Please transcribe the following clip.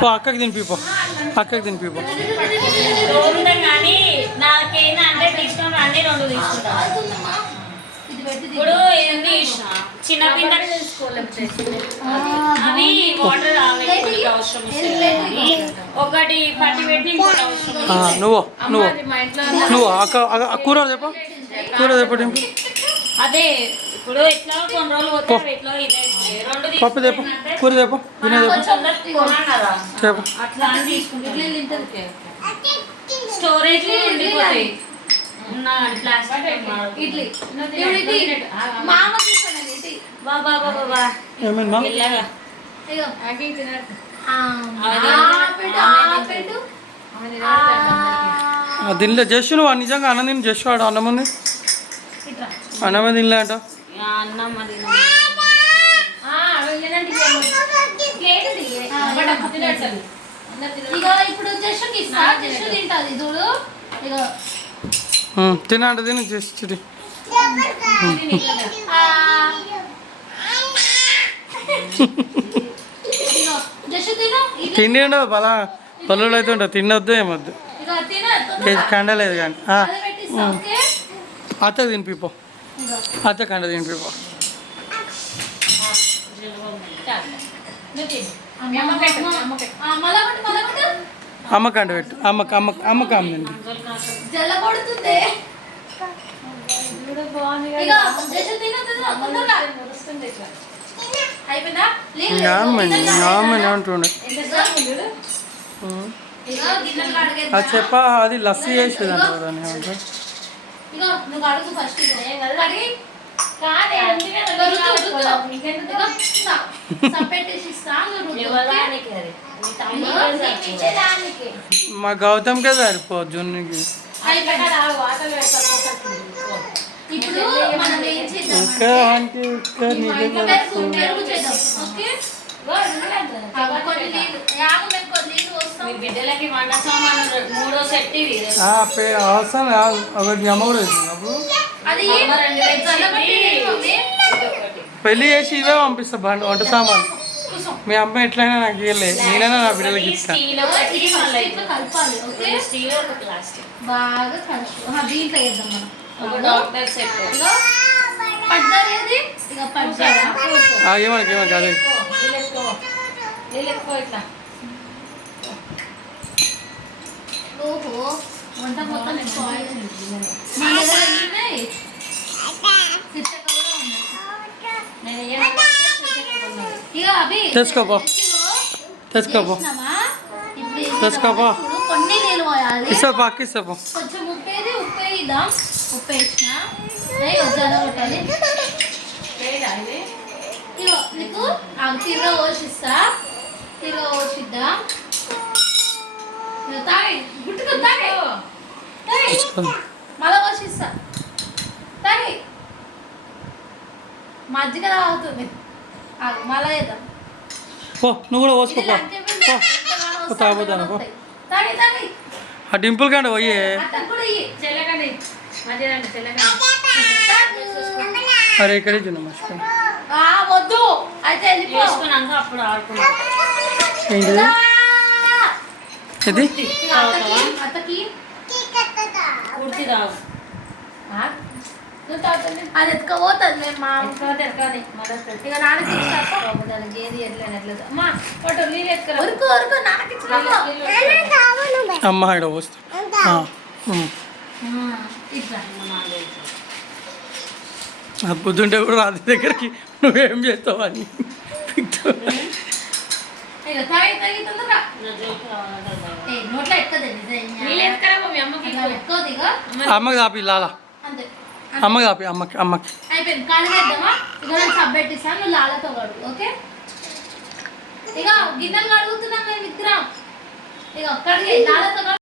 పో అక్కకి తినిపిపో, అక్కకి తినిపిపో. కానీ నాకేంటంటే తీసుకుని అన్ని 2 తీసుకుంటాను. ఇప్పుడు ఏంది చిన్న పిండ అవి వాటర్ అవసరం ఒకటి పట్టి పెట్టి ఇంకోటి అవసరం. నువ్వు అక్క కూర చెప్ప, కూర చెప్పండి. అదే ఇప్పుడు ఎట్లా కొన్ని రోజులు పోతే ఎట్లా పప్పు చెప్పు, కూర చెప్పు, చెప్పు. అట్లా అని తీసుకుంటే స్టోరేజ్ ఉండిపోతాయి. దీనిలో జస్ట్ నువ్వు నిజంగా అన్నం తిని జస్ట్ వాడు అన్నముంది అన్నమే తినలే అంట. తిన అంటే తిని జస్ట్ తిండి ఉండదు బలా పళ్ళు అయితే ఉంటుంది, తినొద్దు ఏమొద్దు, కండలేదు కానీ. అత్త తినిపిపో, అత్త కండ తినిపిపో. అమ్మ కండ పెట్టు, అమ్మకి అమ్మండి. అంటుండే అది చెప్ప, అది లస్సీ చేసేదంట దాన్ని ఏమంటారు. మా గౌతమ్కే సరిపో జున్నుకి. అవసరం ఒకటి అమ్మ కూడా అప్పుడు పెళ్ళి చేసి ఇవే పంపిస్తా వంట సామాన్. మీ అమ్మ ఎట్లయినా నాకు ఇవ్వలేదు, నేనైనా నా బిడ్డలకి ఇస్తాను. ఏమనకి ఏమనకి అదే తెచ్చుకోపో, తెచ్చుకోపో, తెచ్చుకోపో. ఇస్తాపో అక్క, ఇస్తాపో. కొంచెం ఉప్పు వేద్దాం. ఉప్పు వేసిన జరగొట్టాలి. ఇగో నీకు తిరగ పోషిస్తా, తిరగ పోషిద్దా. తాగి గుట్టుకు తాగి మళ్ళా పోషిస్తా. తాగి మజ్జిగ తాగుతుంది. మళ్ళా వేద్దాం. పో నువ్వు కూడా పోసుకోపో, తాగుతాను. ఆ డింపుల్ కంటే పోయే అరే ఇక్కడే తిన్నా మర్చిపోయి. వద్దు అయితే అప్పుడు ఆడుకున్నా. ఏంటిది ఇది? అత్తకి అది ఎత్తుకపోతుంది. మేము మా ఇక నాన్నకి ఏది ఎట్లా అమ్మ ఇక్కడ వస్తా బుద్ధుంటే కూడా రాత్రి దగ్గరికి నువ్వేం చేస్తావు అని అమ్మకి తాపి లాలా, అమ్మకి తాపి, అమ్మకి అయిపోయింది. కడిగేద్దామా? ఇక నేను సబ్బెట్టిస్తాను, నువ్వు లాలతో కడుగు. ఓకే, ఇక గిన్నెలు కడుగుతున్నాం మేము ఇద్దరం. ఇక కడిగే లాలతో